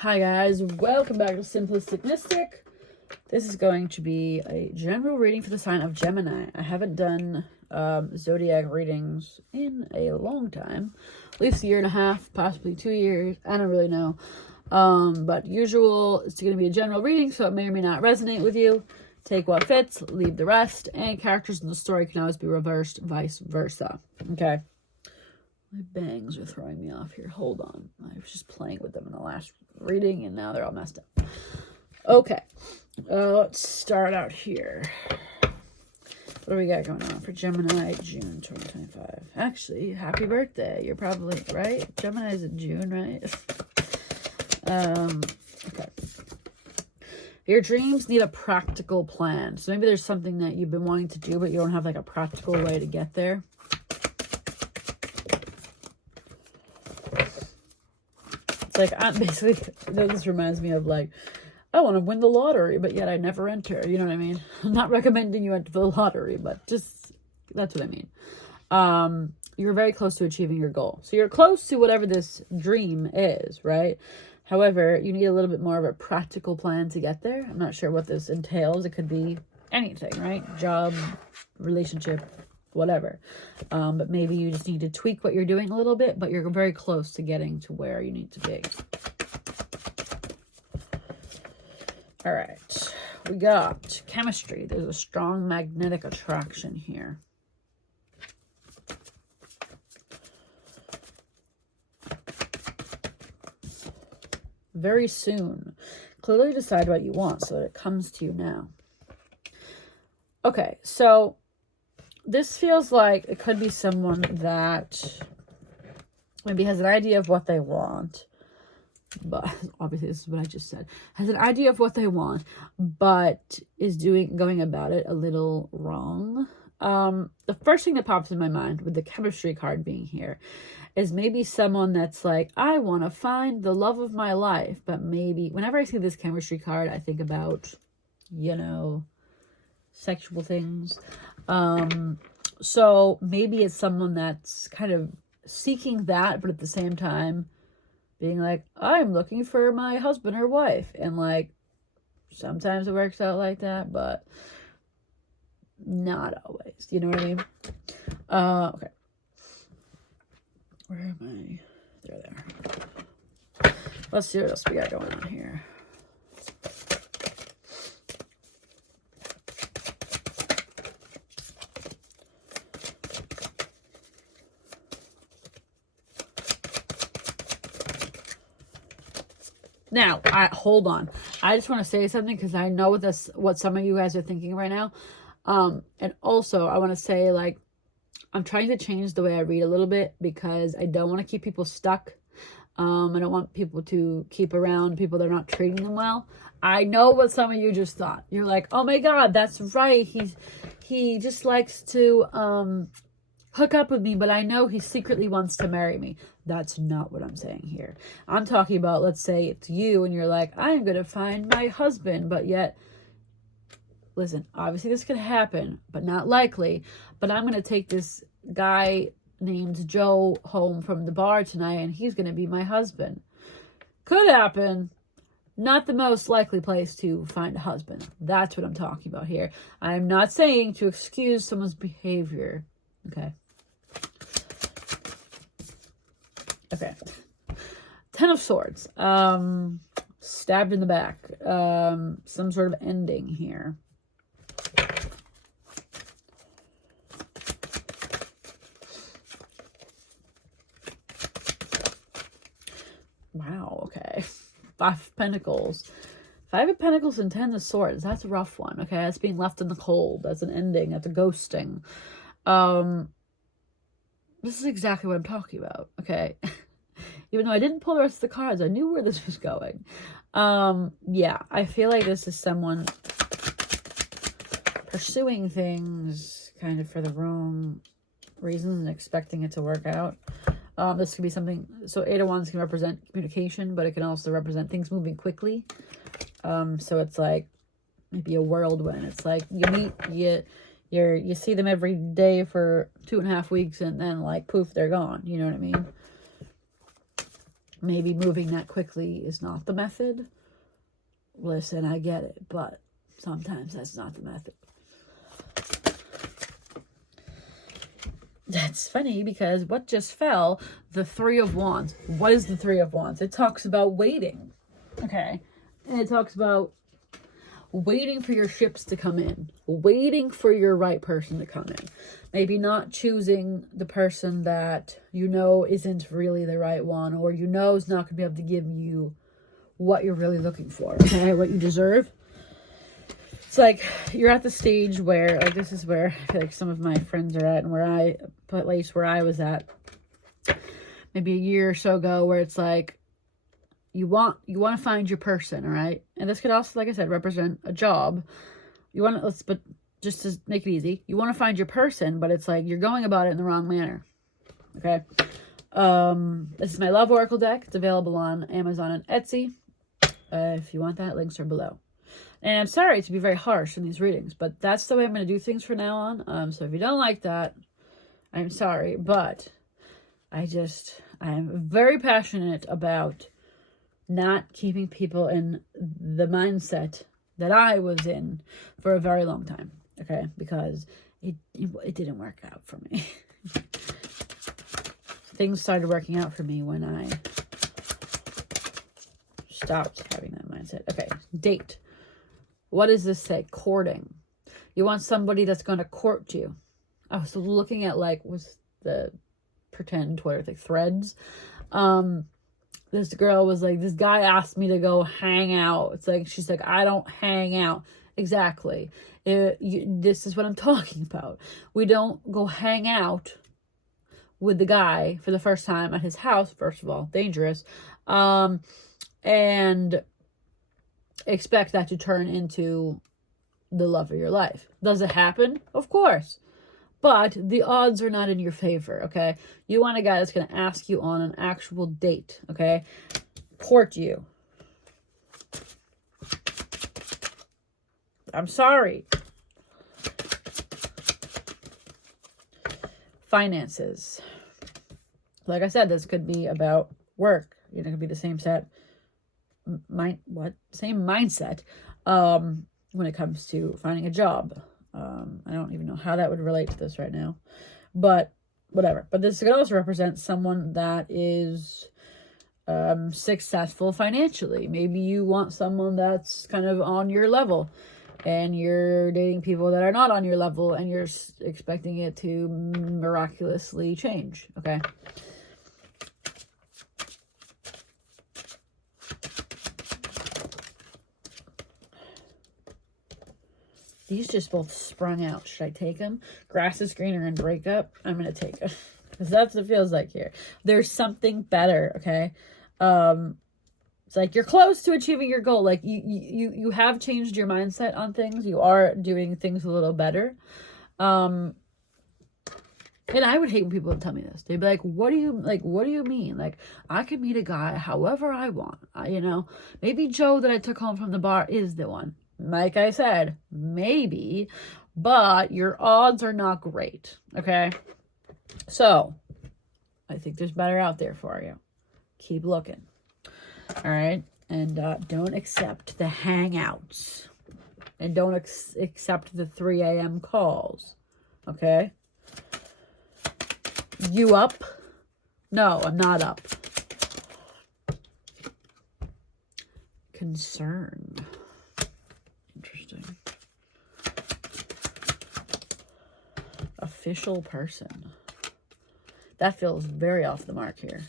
Hi guys, welcome back to Simplistic Mystic. This is going to be a general reading for the sign of Gemini. I haven't done zodiac readings in a long time, at least a year and a half, possibly 2 years. I don't really know. But usual, it's going to be a general reading, so it may or may not resonate with you. Take what fits, leave the rest, and characters in the story can always be reversed, vice versa. Okay. My bangs are throwing me off here. Hold on. I was just playing with them in the last reading, and now they're all messed up. Okay. Let's start out here. What do we got going on for Gemini, June 2025? Actually, happy birthday. You're probably right. Gemini is in June, right? Okay. Your dreams need a practical plan. So maybe there's something that you've been wanting to do, but you don't have like a practical way to get there. Like, I'm basically, this reminds me of like, I want to win the lottery, but yet I never enter. You know what I mean? I'm not recommending you enter the lottery, but just, that's what I mean. You're very close to achieving your goal. So you're close to whatever this dream is, right? However, you need a little bit more of a practical plan to get there. I'm not sure what this entails. It could be anything, right? Job, relationship, whatever. But maybe you just need to tweak what you're doing a little bit, but you're very close to getting to where you need to be. All right, we got chemistry. There's a strong magnetic attraction here. Very soon. Clearly decide what you want so that it comes to you now. Okay, so this feels like it could be someone that maybe has an idea of what they want, but obviously this is what I just said, has an idea of what they want, but is going about it a little wrong. The first thing that pops in my mind with the chemistry card being here is maybe someone that's like, I want to find the love of my life, but maybe whenever I see this chemistry card, I think about, you know, sexual things. So maybe it's someone that's kind of seeking that, but at the same time being like, I'm looking for my husband or wife. And like, sometimes it works out like that, but not always. You know what I mean? Okay. Where am I? There. Let's see what else we got going on here. Now, hold on. I just want to say something because I know what some of you guys are thinking right now. And also, I want to say, like, I'm trying to change the way I read a little bit because I don't want to keep people stuck. I don't want people to keep around people that are not treating them well. I know what some of you just thought. You're like, oh my God, that's right. He just likes to hook up with me, but I know he secretly wants to marry me. That's not what I'm saying here. I'm talking about, let's say it's you and you're like, I'm going to find my husband, but yet, listen, obviously this could happen, but not likely. But I'm going to take this guy named Joe home from the bar tonight and he's going to be my husband. Could happen. Not the most likely place to find a husband. That's what I'm talking about here. I'm not saying to excuse someone's behavior. Okay. Okay. 10 of Swords. Stabbed in the back. Some sort of ending here. Wow, okay. 5 of Pentacles. 5 of Pentacles and 10 of Swords. That's a rough one. Okay, that's being left in the cold. That's an ending. That's a ghosting. This is exactly what I'm talking about, okay? Even though I didn't pull the rest of the cards, I knew where this was going. Yeah, I feel like this is someone pursuing things kind of for the wrong reasons and expecting it to work out. This could be something, so 8 of Wands can represent communication, but it can also represent things moving quickly. So it's like maybe a whirlwind. It's like you meet, you see them every day for 2.5 weeks and then like poof, they're gone. You know what I mean? maybe moving that quickly is not the method. Listen, I get it, but sometimes that's not the method. That's funny because what just fell? The Three of Wands. What is the Three of Wands? It talks about waiting. Okay. And it talks about waiting for your ships to come in. Waiting for your right person to come in. Maybe not choosing the person that you know isn't really the right one, or you know is not going to be able to give you what you're really looking for. Okay. What you deserve. It's like you're at the stage where, like, this is where I feel like some of my friends are at, and at least where I was at maybe a year or so ago, where it's like you want to find your person, all right? And this could also, like I said, represent a job. But just to make it easy, you want to find your person, but it's like you're going about it in the wrong manner. Okay. This is my Love Oracle deck. It's available on Amazon and Etsy. If you want that, links are below. And I'm sorry to be very harsh in these readings, but that's the way I'm going to do things from now on. So if you don't like that, I'm sorry. But I am very passionate about not keeping people in the mindset that I was in for a very long time. Okay? Because it didn't work out for me. Things started working out for me when I stopped having that mindset. Okay. Date. What does this say? Courting. You want somebody that's going to court you. I was looking at, like, was the pretend Twitter thing, Threads. This girl was like, this guy asked me to go hang out. It's like, she's like, I don't hang out. Exactly. This is what I'm talking about. We don't go hang out with the guy for the first time at his house. First of all, dangerous. And expect that to turn into the love of your life. Does it happen? Of course. But the odds are not in your favor, okay? You want a guy that's going to ask you on an actual date, okay? Court you. I'm sorry. Finances. Like I said, this could be about work. You know, it could be the same set. Same mindset when it comes to finding a job. I don't even know how that would relate to this right now, but whatever. But this could also represent someone that is successful financially. Maybe you want someone that's kind of on your level, and you're dating people that are not on your level, and you're expecting it to miraculously change. Okay. These just both sprung out. Should I take them? Grass is greener and breakup. I'm going to take them. Because that's what it feels like here. There's something better, okay? It's like you're close to achieving your goal. Like you have changed your mindset on things. You are doing things a little better. And I would hate when people would tell me this. They'd be like, what do you mean? Like, I could meet a guy however I want. Maybe Joe that I took home from the bar is the one. Like I said, maybe, but your odds are not great, okay? So, I think there's better out there for you. Keep looking, all right? And don't accept the hangouts. And don't accept the 3 a.m. calls, okay? You up? No, I'm not up. Concern. Interesting. Official person. That feels very off the mark here.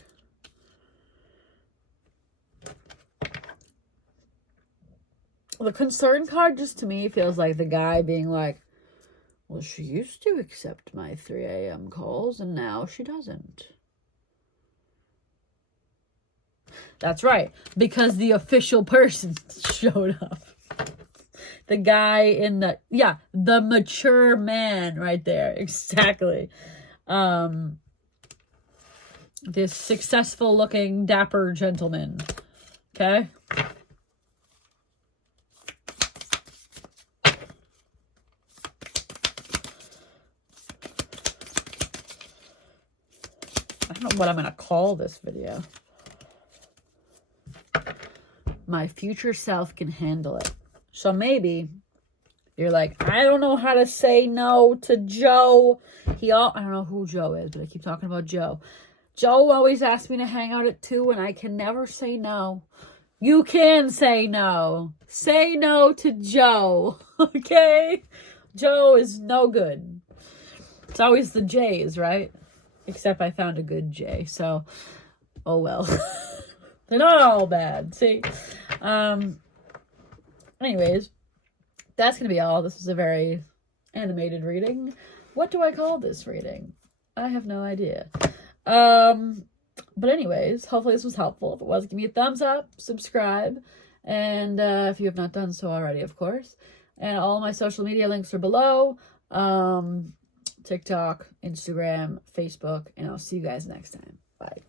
The concern card just to me feels like the guy being like, well, she used to accept my 3 a.m. calls and now she doesn't. That's right. Because the official person showed up. The guy in the mature man right there. Exactly. This successful looking dapper gentleman. Okay. I don't know what I'm going to call this video. my future self can handle it. So maybe you're like, I don't know how to say no to Joe. I don't know who Joe is, but I keep talking about Joe. Joe always asks me to hang out at 2, and I can never say no. You can say no. Say no to Joe, okay? Joe is no good. It's always the J's, right? Except I found a good J, so oh well. They're not all bad, see? Anyways, that's going to be all. This was a very animated reading. What do I call this reading? I have no idea. But anyways, hopefully this was helpful. If it was, give me a thumbs up, subscribe, and if you have not done so already, of course. And all my social media links are below. TikTok, Instagram, Facebook, and I'll see you guys next time. Bye.